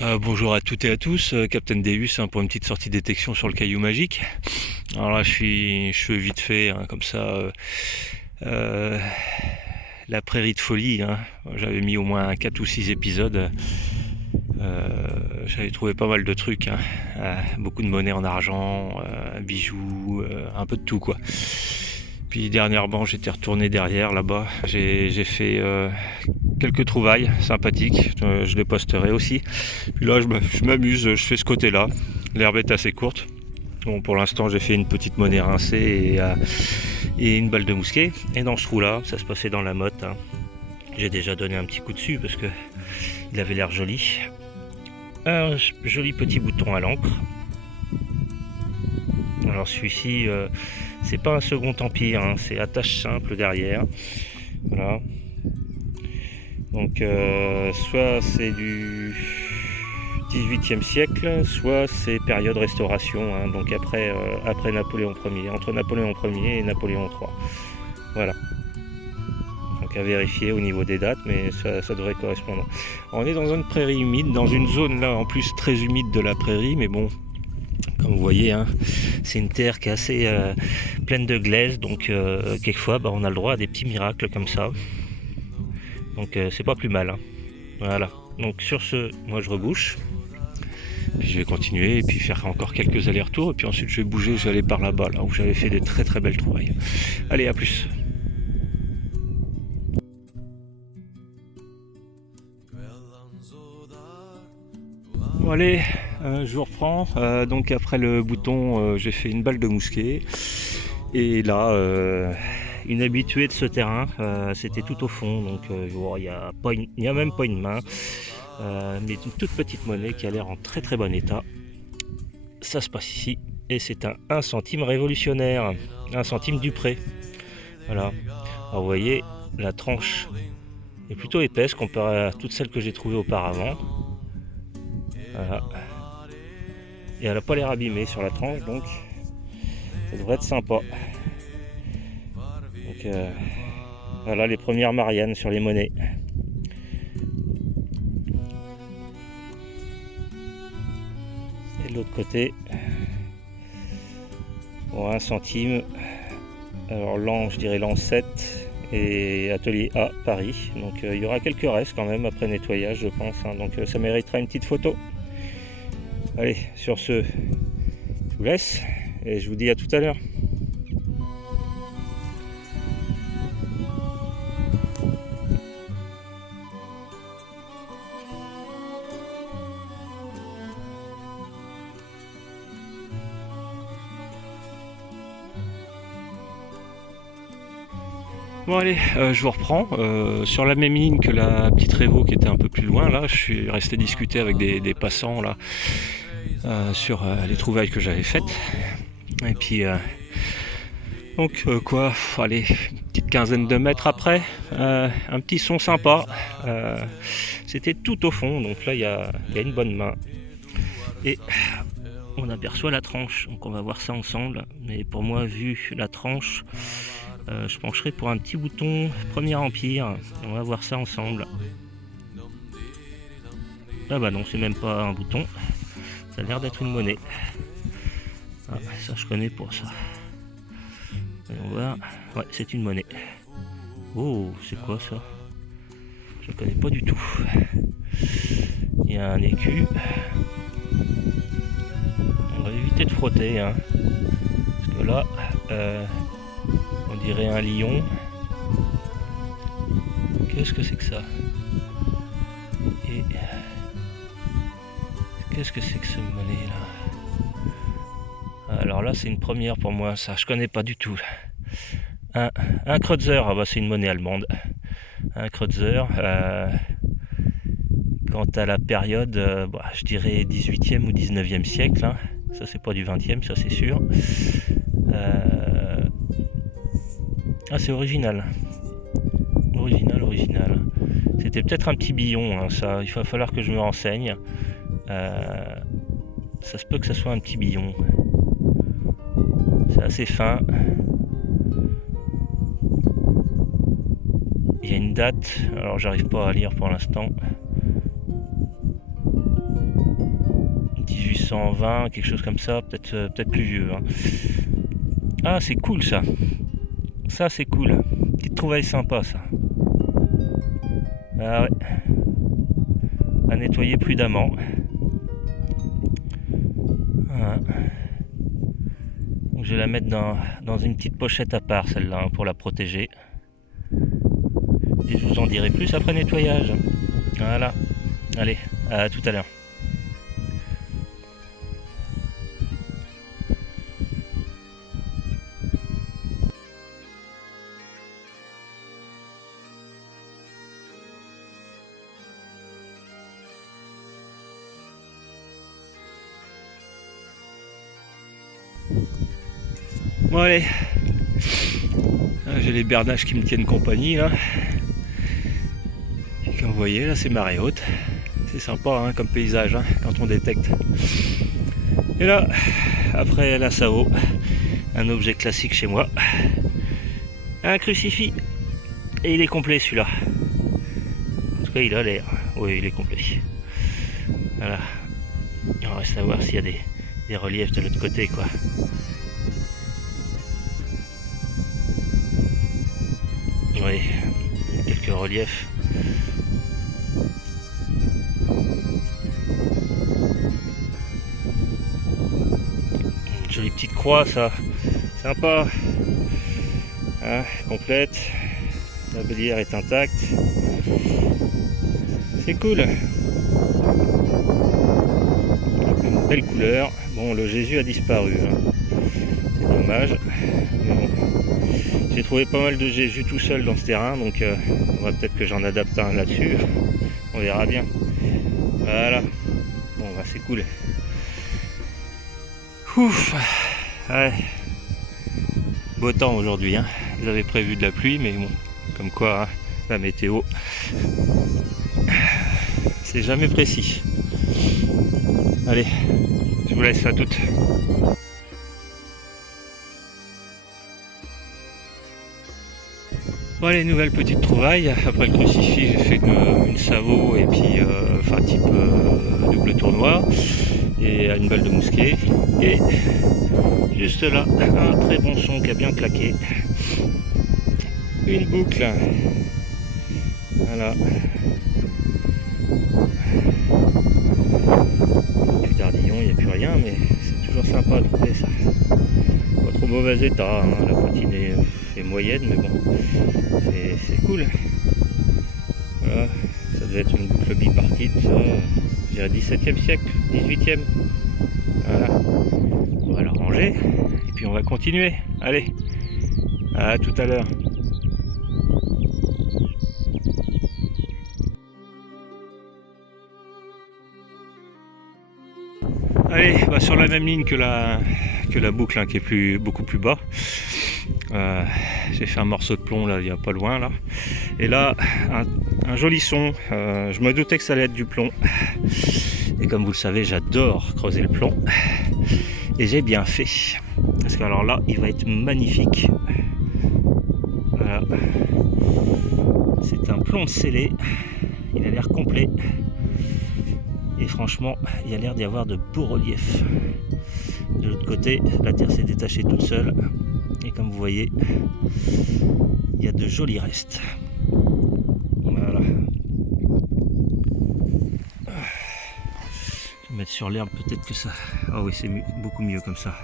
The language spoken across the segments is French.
Bonjour à toutes et à tous, Captain Deus hein, pour une petite sortie détection sur le caillou magique. Alors là je fais vite fait hein, comme ça euh, la prairie de folie hein. J'avais mis au moins 4 ou 6 épisodes. J'avais trouvé pas mal de trucs hein. Beaucoup de monnaie en argent, bijoux, un peu de tout quoi. Puis dernièrement j'étais retourné derrière là-bas, j'ai fait quelques trouvailles sympathiques, je les posterai aussi. Puis là je m'amuse, je fais ce côté-là, l'herbe est assez courte. Bon, pour l'instant j'ai fait une petite monnaie rincée et une balle de mousquet. Et dans ce trou-là, ça se passait dans la motte. Hein. J'ai déjà donné un petit coup dessus parce que il avait l'air joli. Un joli petit bouton à l'encre. Alors celui-ci, c'est pas un second empire, hein, c'est attache simple derrière. Voilà. Donc soit c'est du 18e siècle, soit c'est période restauration, hein, donc après Napoléon Ier, entre Napoléon Ier et Napoléon III. Voilà. Donc à vérifier au niveau des dates, mais ça devrait correspondre. On est dans une prairie humide, dans une zone là en plus très humide de la prairie, mais bon, comme vous voyez, hein, c'est une terre qui est assez pleine de glaise, donc quelquefois on a le droit à des petits miracles comme ça. Donc c'est pas plus mal. Hein. Voilà. Donc sur ce, moi je rebouche. Puis je vais continuer et puis faire encore quelques allers-retours. Et puis ensuite je vais bouger, je vais aller par là-bas, là où j'avais fait des très très belles trouvailles. Allez, à plus. Bon allez, je vous reprends. Donc après le bouton, j'ai fait une balle de mousquet. Et là, une habituée de ce terrain, c'était tout au fond. Donc il n'y a même pas une main. Mais une toute petite monnaie qui a l'air en très très bon état. Ça se passe ici. Et c'est un 1 centime révolutionnaire. 1 centime du pré. Voilà. Alors vous voyez, la tranche est plutôt épaisse comparée à toutes celles que j'ai trouvées auparavant. Voilà. Et elle n'a pas l'air abîmée sur la tranche, donc ça devrait être sympa. Donc voilà les premières Marianne sur les monnaies. Et de l'autre côté, bon, 1 centime. Alors l'an, je dirais l'an 7 et atelier A, Paris. Donc il y aura quelques restes quand même après nettoyage, je pense. Hein. Donc ça méritera une petite photo. Allez, sur ce, je vous laisse et je vous dis à tout à l'heure. Bon allez, je vous reprends. Sur la même ligne que la petite Révo qui était un peu plus loin, là, je suis resté discuter avec des passants là sur les trouvailles que j'avais faites. Et puis donc quoi, allez, une petite quinzaine de mètres après, un petit son sympa. C'était tout au fond, donc là il y a une bonne main. Et on aperçoit la tranche, donc on va voir ça ensemble. Mais pour moi, vu la tranche, je pencherai pour un petit bouton Premier Empire. On va voir ça ensemble. Ah bah non, c'est même pas un bouton. Ça a l'air d'être une monnaie. Ah, ça je connais pour ça. Voyons voir. Ouais, c'est une monnaie. Oh, c'est quoi ça? Je connais pas du tout. Il y a un écu. On va éviter de frotter, hein. Parce que là, on dirait un lion. Qu'est-ce que c'est que ça? Et qu'est-ce que c'est que cette monnaie là? Alors là c'est une première pour moi, ça je connais pas du tout. Un Kreutzer, ah bah c'est une monnaie allemande. Un Kreutzer. Quant à la période, je dirais 18e ou 19e siècle. Hein. Ça c'est pas du 20e, ça c'est sûr. Ah c'est original. Original. C'était peut-être un petit billon, hein, ça. Il va falloir que je me renseigne. Ça se peut que ça soit un petit billon. C'est assez fin. Il y a une date, alors j'arrive pas à lire pour l'instant. 1820, quelque chose comme ça, peut-être plus vieux. Hein. Ah, c'est cool ça. Ça, c'est cool. Petite trouvaille sympa, ça. Ah ouais. À nettoyer prudemment. Voilà. Donc, je vais la mettre dans une petite pochette à part, celle-là, hein, pour la protéger. Et je vous en dirai plus après nettoyage. Voilà. Allez, à tout à l'heure. Bon allez, j'ai les bernaches qui me tiennent compagnie là. Et comme vous voyez là, c'est marée haute. C'est sympa hein, comme paysage hein, quand on détecte. Et là, après la Sao, un objet classique chez moi, un crucifix. Et il est complet celui-là. En tout cas il a l'air. Oui, il est complet. Voilà. On reste à voir s'il y a des reliefs de l'autre côté quoi. Oui, quelques reliefs. Une jolie petite croix, ça. Sympa. Hein, complète. La bélière est intacte. C'est cool. Une belle couleur. Bon, le Jésus a disparu. Hein. C'est dommage. Mais bon. J'ai trouvé pas mal de Jésus tout seul dans ce terrain, donc on va peut-être que j'en adapte un là-dessus. On verra bien. Voilà. Bon, bah c'est cool. Ouf. Ouais. Beau temps aujourd'hui. Hein. Ils avaient prévu de la pluie, mais bon, comme quoi, hein, la météo, c'est jamais précis. Allez, je vous laisse à toutes. Bon allez, nouvelle petite trouvaille. Après le crucifix, j'ai fait une Sao et puis enfin type double tournoi et une balle de mousquet. Et juste là, un très bon son qui a bien claqué. Une boucle. Voilà. Plus d'ardillon, il n'y a plus rien, mais c'est toujours sympa de trouver ça. Pas trop mauvais état, hein. La poutine est moyenne, mais bon, c'est cool. Voilà. Ça devait être une boucle bipartite, je dirais 17e siècle, 18e. Voilà. On va la ranger, et puis on va continuer. Allez, à tout à l'heure. Allez, bah sur la même ligne que la boucle hein, qui est beaucoup plus bas. J'ai fait un morceau de plomb là, il n'y a pas loin là. Et là, un joli son. Je me doutais que ça allait être du plomb. Et comme vous le savez, j'adore creuser le plomb. Et j'ai bien fait. Parce que alors là, il va être magnifique. Voilà. C'est un plomb scellé. Il a l'air complet. Et franchement, il y a l'air d'y avoir de beaux reliefs. De l'autre côté, la terre s'est détachée toute seule. Et comme vous voyez, il y a de jolis restes. Voilà. Je vais mettre sur l'herbe, peut-être que ça... Ah oui, c'est beaucoup mieux comme ça.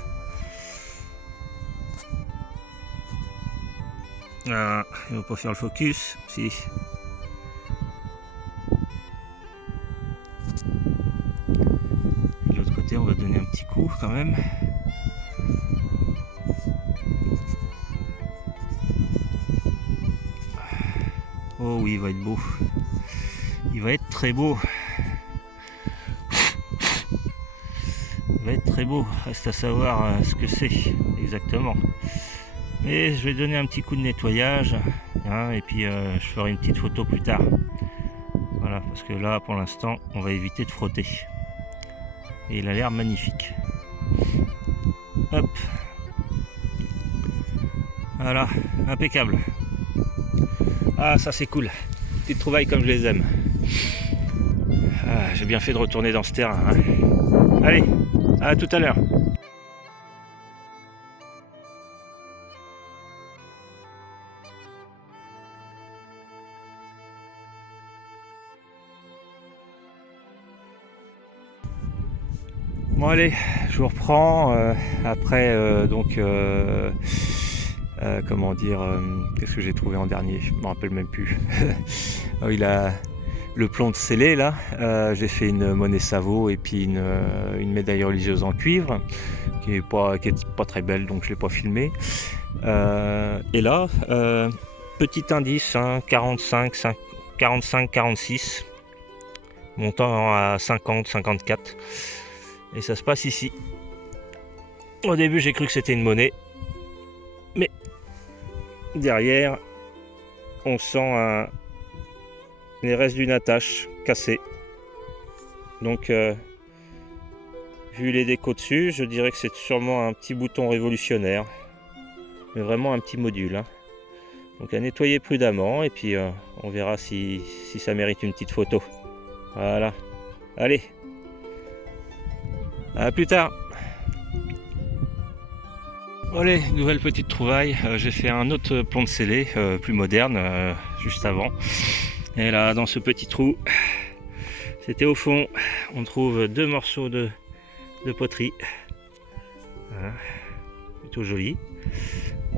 Ah, il ne va pas faire le focus. Si. De l'autre côté, on va donner un petit coup quand même. Oh oui, il va être beau. Il va être très beau. Il va être très beau. Reste à savoir ce que c'est exactement. Mais je vais donner un petit coup de nettoyage. Hein, et puis je ferai une petite photo plus tard. Voilà, parce que là, pour l'instant, on va éviter de frotter. Et il a l'air magnifique. Hop. Voilà, impeccable. Ah, ça c'est cool. Petite trouvaille comme je les aime. Ah, j'ai bien fait de retourner dans ce terrain. Hein. Allez. À tout à l'heure. Bon allez, je vous reprends après comment dire, qu'est-ce que j'ai trouvé en dernier, je me rappelle même plus. Il a le plomb de scellé là, j'ai fait une monnaie Savo et puis une médaille religieuse en cuivre qui est pas très belle, donc je l'ai pas filmé. Et là, petit indice, hein, 45-46, montant à 50-54. Et ça se passe ici. Au début, j'ai cru que c'était une monnaie, mais derrière, on sent les restes d'une attache cassée. Donc, vu les décos dessus, je dirais que c'est sûrement un petit bouton révolutionnaire, mais vraiment un petit module. Hein. Donc, à nettoyer prudemment, et puis on verra si ça mérite une petite photo. Voilà. Allez. À plus tard. Allez, nouvelle petite trouvaille. J'ai fait un autre plomb de scellé, plus moderne, juste avant. Et là, dans ce petit trou, c'était au fond. On trouve 2 morceaux de poterie. Voilà. Plutôt joli.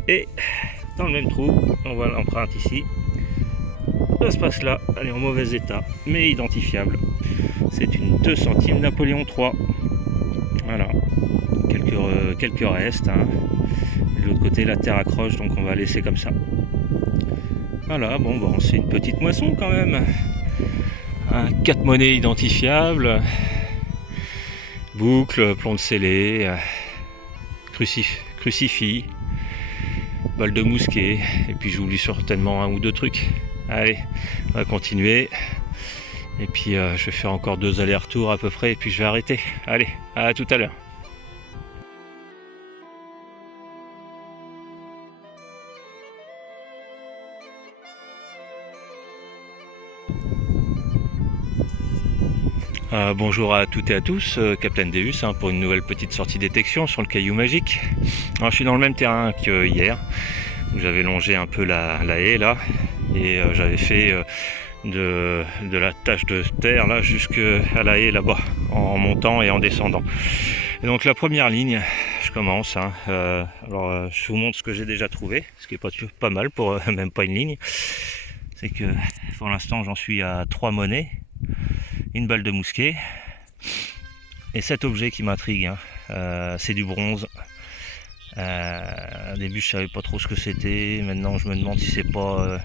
Et dans le même trou, on voit l'empreinte ici. Ça se passe là. Elle est en mauvais état, mais identifiable. C'est une 2 centimes Napoléon III. Voilà, quelques restes. Hein. De l'autre côté, la terre accroche, donc on va laisser comme ça. Voilà, bon, c'est une petite moisson quand même. 4 monnaies identifiables. Boucle, plomb de scellé, crucifix, balle de mousquet, et puis j'oublie certainement 1 ou 2 trucs. Allez, on va continuer. Et puis je vais faire encore 2 allers-retours à peu près, et puis je vais arrêter. Allez, à tout à l'heure. Bonjour à toutes et à tous, Captain Deus pour une nouvelle petite sortie détection sur le caillou magique. Alors, je suis dans le même terrain que hier, où j'avais longé un peu la haie là, et j'avais fait de la tache de terre là jusqu'à la haie là-bas, en montant et en descendant. Et donc la première ligne, je commence. Alors je vous montre ce que j'ai déjà trouvé, ce qui est pas mal pour même pas une ligne. C'est que pour l'instant j'en suis à 3 monnaies, une balle de mousquet et cet objet qui m'intrigue. C'est du bronze. Au début je savais pas trop ce que c'était, maintenant je me demande si c'est pas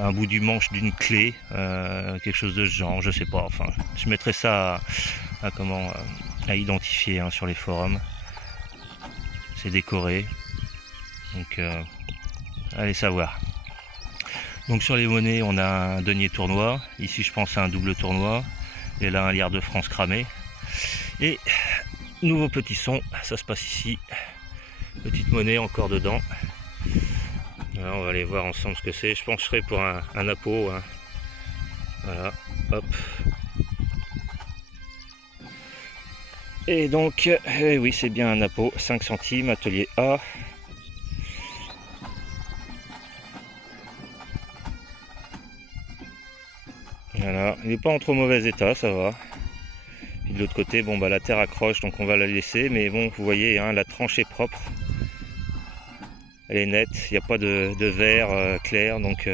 un bout du manche d'une clé, quelque chose de ce genre, je sais pas. Enfin, je mettrai ça à identifier sur les forums. C'est décoré, donc allez savoir. Donc sur les monnaies, on a un denier tournoi. Ici, je pense à un double tournoi. Et là, un liard de France cramé. Et nouveau petit son, ça se passe ici. Petite monnaie encore dedans. Alors, on va aller voir ensemble ce que c'est. Je penserai pour un appôt. Voilà, hop. Et donc, oui, c'est bien un appôt. 5 centimes, atelier A. Voilà, il n'est pas en trop mauvais état, ça va. Puis de l'autre côté, la terre accroche, donc on va la laisser. Mais bon, vous voyez, la tranche est propre. Elle est nette, il n'y a pas de verre clair, donc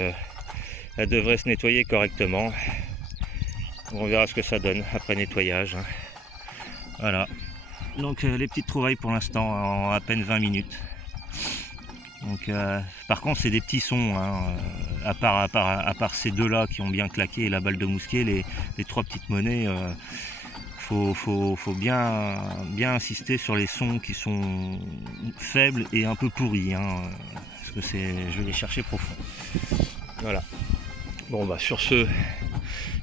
elle devrait se nettoyer correctement. On verra ce que ça donne après nettoyage. Voilà. Donc les petites trouvailles pour l'instant en à peine 20 minutes. Donc, par contre, c'est des petits sons, à part ces deux-là qui ont bien claqué et la balle de mousquet, les 3 petites monnaies, faut bien insister sur les sons qui sont faibles et un peu pourris, parce que je vais les chercher profond. Voilà. Bon, sur ce,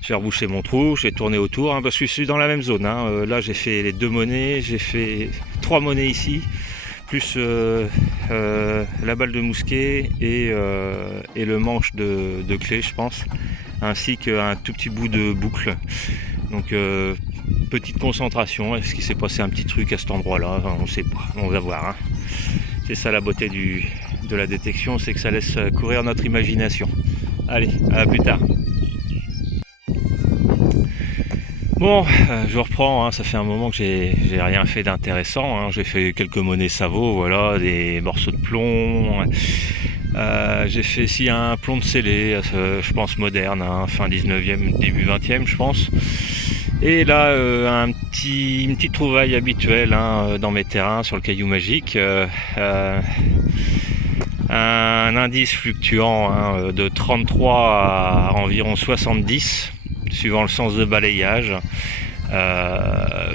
je vais reboucher mon trou, je vais tourner autour, parce que je suis dans la même zone. Là, j'ai fait les 2 monnaies, j'ai fait 3 monnaies ici. Plus la balle de mousquet et le manche de clé, je pense, ainsi qu'un tout petit bout de boucle. Donc petite concentration. Est-ce qu'il s'est passé un petit truc à cet endroit-là? Enfin, on ne sait pas, on va voir. Hein. C'est ça la beauté de la détection, c'est que ça laisse courir notre imagination. Allez, à plus tard. Bon, je reprends, hein, ça fait un moment que j'ai rien fait d'intéressant, hein. J'ai fait quelques monnaies Savo, voilà, des morceaux de plomb, j'ai fait ici un plomb de scellé, je pense moderne, hein, fin 19e, début 20e je pense. Et là, une petite trouvaille habituelle, hein, dans mes terrains sur le caillou magique, un indice fluctuant, hein, de 33 à environ 70. Suivant le sens de balayage.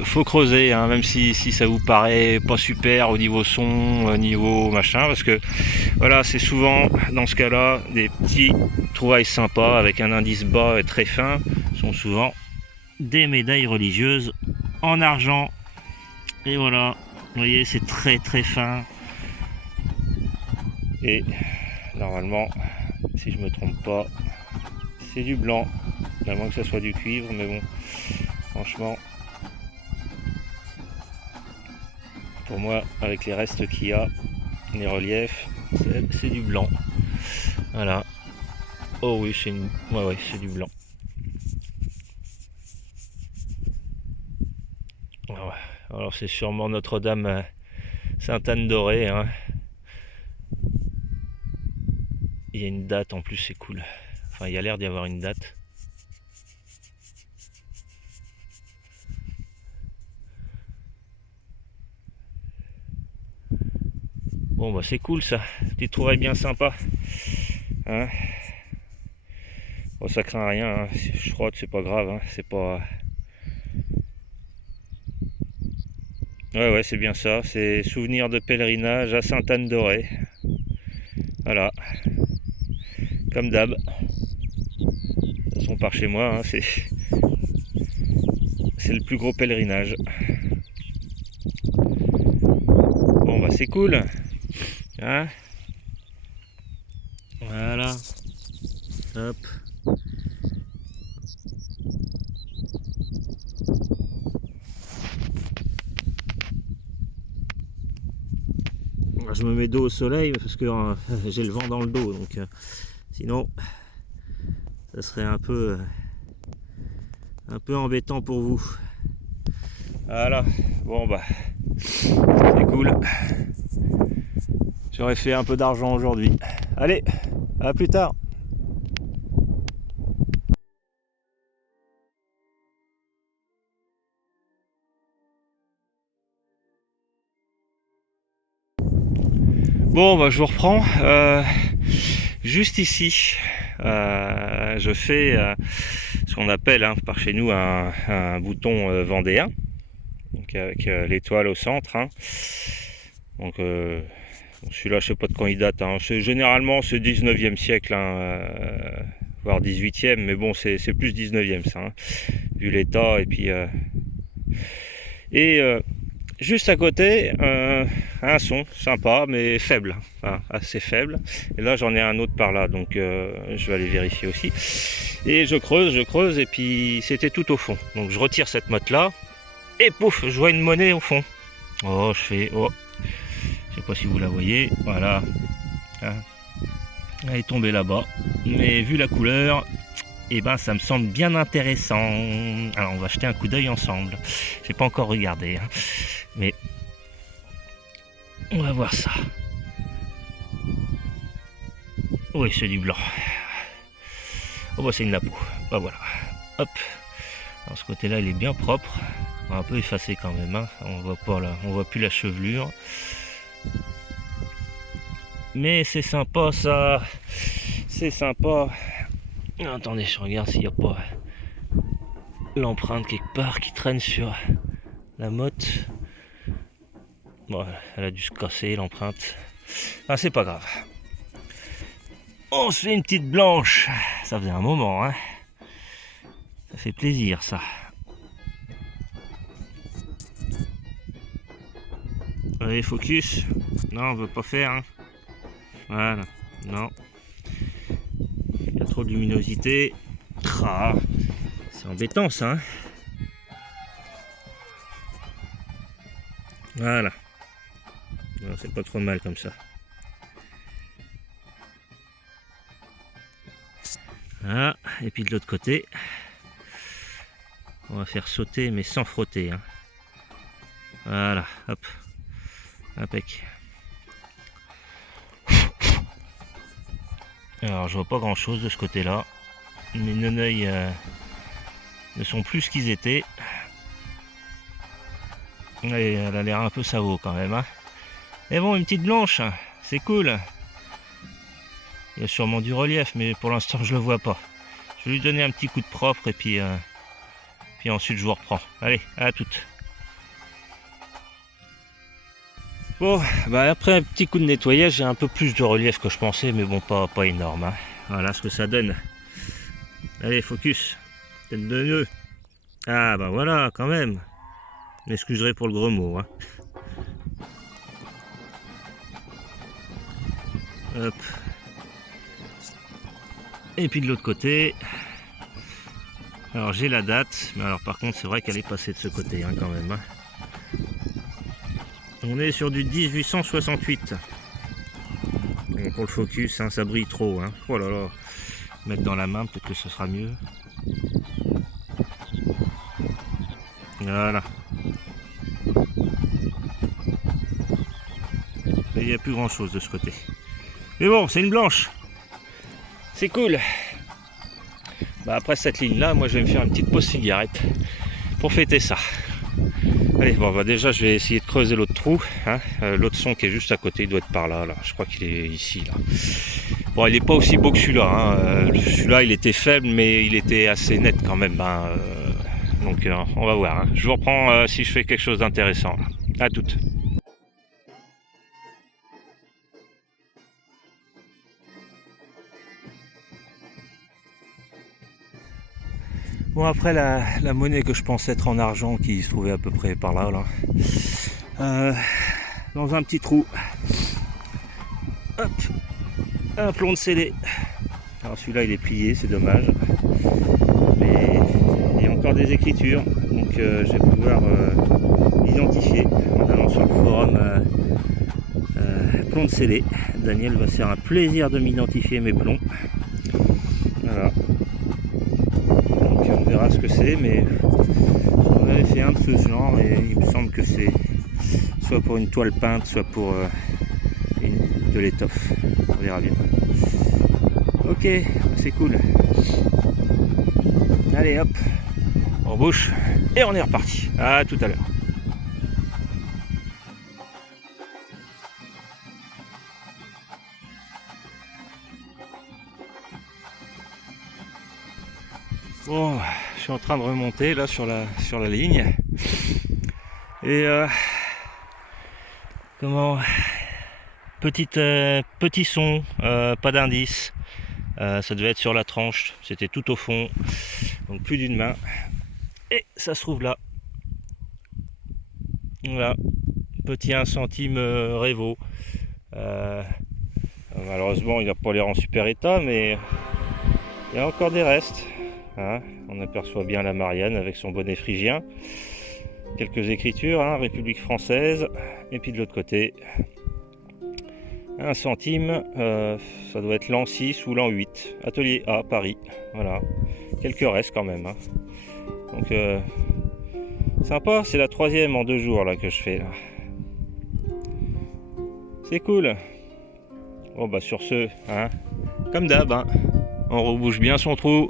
Faut creuser, hein, même si ça vous paraît pas super au niveau son, au niveau machin, parce que voilà, c'est souvent dans ce cas-là des petits trouvailles sympas avec un indice bas et très fin, sont souvent des médailles religieuses en argent. Et voilà, vous voyez, c'est très très fin. Et normalement, si je me trompe pas, c'est du blanc. À moins que ça soit du cuivre, mais bon, franchement, pour moi, avec les restes qu'il y a, les reliefs, c'est du blanc. Voilà. Oh oui, ouais, c'est du blanc. Alors c'est sûrement Notre-Dame Sainte-Anne dorée. Hein. Il y a une date en plus, c'est cool. Enfin, il y a l'air d'y avoir une date. Bon bah c'est cool ça, petite trouvaille bien sympa. Hein, bon, ça craint rien, hein. Je crois que c'est pas grave, hein. C'est pas... Ouais c'est bien ça, c'est souvenir de pèlerinage à Sainte-Anne-d'Auray. Voilà. Comme d'hab. De toute façon par chez moi, hein, c'est le plus gros pèlerinage. Bon bah c'est cool. Hein, voilà. Hop. Je me mets dos au soleil parce que j'ai le vent dans le dos, donc sinon ça serait un peu embêtant pour vous. Voilà, bon bah c'est cool. J'aurais fait un peu d'argent aujourd'hui. Allez, à plus tard. Bon bah je vous reprends. Juste ici, je fais ce qu'on appelle, hein, par chez nous un bouton vendéen, donc avec l'étoile au centre. Hein. Donc celui-là, je sais pas de quand il date. Hein. Généralement, c'est 19e siècle, hein, voire 18e, mais bon, c'est plus 19e ça, hein, vu l'état. Et puis juste à côté, un son sympa mais faible, hein, assez faible. Et là j'en ai un autre par là, donc je vais aller vérifier aussi. Et je creuse et puis c'était tout au fond. Donc je retire cette motte là et pouf, je vois une monnaie au fond. Oh, je sais pas si vous la voyez, voilà. Elle est tombée là-bas, mais vu la couleur, et ben ça me semble bien intéressant. Alors on va jeter un coup d'œil ensemble. J'ai pas encore regardé, hein. Mais on va voir ça. Oui, c'est du blanc. Oh bah c'est une lapeau. Bah voilà. Hop. Alors ce côté-là, il est bien propre. Un peu effacé quand même, hein. On voit pas là, on voit plus la chevelure. Mais c'est sympa ça. C'est sympa. Attendez, je regarde s'il n'y a pas l'empreinte quelque part qui traîne sur la motte. Bon, elle a dû se casser l'empreinte. Ah, c'est pas grave. On se fait une petite blanche. Ça faisait un moment, hein. Ça fait plaisir, ça. Allez, focus. Non, on veut pas faire, hein. Voilà. Non. Il y a trop de luminosité. Ah, c'est embêtant, ça, hein. Voilà. C'est pas trop mal comme ça. Voilà. Et puis de l'autre côté, on va faire sauter mais sans frotter. Hein. Voilà, hop. Impec. Alors je vois pas grand chose de ce côté là. Mes neneuils ne sont plus ce qu'ils étaient. Et elle a l'air un peu savot quand même. Hein. Mais bon, une petite blanche, c'est cool. Il y a sûrement du relief, mais pour l'instant je le vois pas. Je vais lui donner un petit coup de propre et puis ensuite je vous reprends. Allez, à toutes. Bon, bah après un petit coup de nettoyage, j'ai un peu plus de relief que je pensais, mais bon, pas énorme. Hein. Voilà ce que ça donne. Allez, focus. Tête de nœud. Ah bah voilà, quand même. M'excuserez pour le gros mot. Hein. Hop. Et puis de l'autre côté. Alors j'ai la date, mais alors par contre c'est vrai qu'elle est passée de ce côté hein, quand même. Hein. On est sur du 1868. Et pour le focus, hein, ça brille trop. Hein. Oh là là. Mettre dans la main, peut-être que ce sera mieux. Voilà. Il n'y a plus grand chose de ce côté. Mais bon, c'est une blanche. C'est cool. Bah après cette ligne là, moi je vais me faire une petite pause cigarette pour fêter ça. Allez, bon bah déjà je vais essayer de creuser l'autre trou. Hein. L'autre son qui est juste à côté, il doit être par là. Je crois qu'il est ici. Là. Bon, il n'est pas aussi beau que celui-là. Hein. Celui-là il était faible, mais il était assez net quand même. Hein. Donc on va voir. Hein. Je vous reprends si je fais quelque chose d'intéressant. À toutes. Bon après la monnaie que je pensais être en argent qui se trouvait à peu près par là, dans un petit trou, hop, un plomb de scellé. Alors celui-là il est plié, c'est dommage, mais il y a encore des écritures, donc je vais pouvoir l'identifier en allant sur le forum plomb de scellé. Daniel va se faire un plaisir de m'identifier mes plombs. Voilà. On verra ce que c'est, mais j'en avais fait un de ce genre et il me semble que c'est soit pour une toile peinte, soit pour de l'étoffe. On verra bien. Ok, c'est cool. Allez hop, on bouche et on est reparti. À tout à l'heure. Bon, je suis en train de remonter là sur la ligne et petit son, pas d'indice, ça devait être sur la tranche, c'était tout au fond, donc plus d'une main et ça se trouve là. Voilà, petit 1 centime Révo. Malheureusement il n'a pas l'air en super état, mais il y a encore des restes. Hein, on aperçoit bien la Marianne avec son bonnet phrygien. Quelques écritures, hein, République française. Et puis de l'autre côté, 1 centime, ça doit être l'an 6 ou l'an 8. Atelier A, Paris. Voilà, quelques restes quand même. Hein. Donc, sympa, c'est la 3e en 2 jours là, que je fais. Là. C'est cool. Bon, bah sur ce, hein, comme d'hab, hein, on rebouche bien son trou.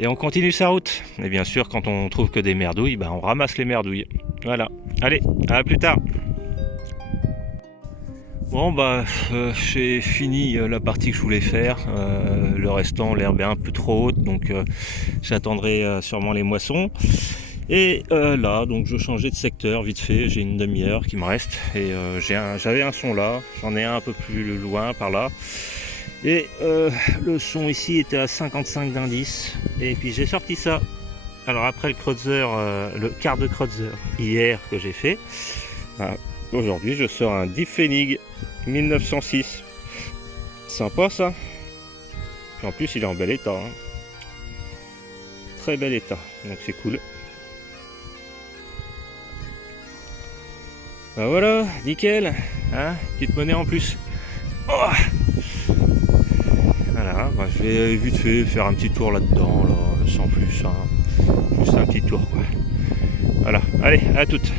Et on continue sa route. Et bien sûr, quand on trouve que des merdouilles, bah on ramasse les merdouilles. Voilà. Allez, à plus tard. Bon bah j'ai fini la partie que je voulais faire. Le restant, l'herbe est un peu trop haute, donc j'attendrai sûrement les moissons. Et là, donc je changeais de secteur vite fait. J'ai une demi-heure qui me reste. Et j'avais un son là. J'en ai un peu plus loin par là. Et le son ici était à 55 d'indice. Et puis j'ai sorti ça. Alors après le Kreutzer, le quart de Kreutzer hier que j'ai fait, aujourd'hui je sors un Deep Pfennig 1906. Sympa ça. Puis en plus il est en bel état. Hein. Très bel état. Donc c'est cool. Bah voilà, nickel, hein, petite monnaie en plus. Oh, voilà, bah, je vais vite fait faire un petit tour là-dedans, là, sans plus, hein. Juste un petit tour quoi. Voilà, allez, à toutes.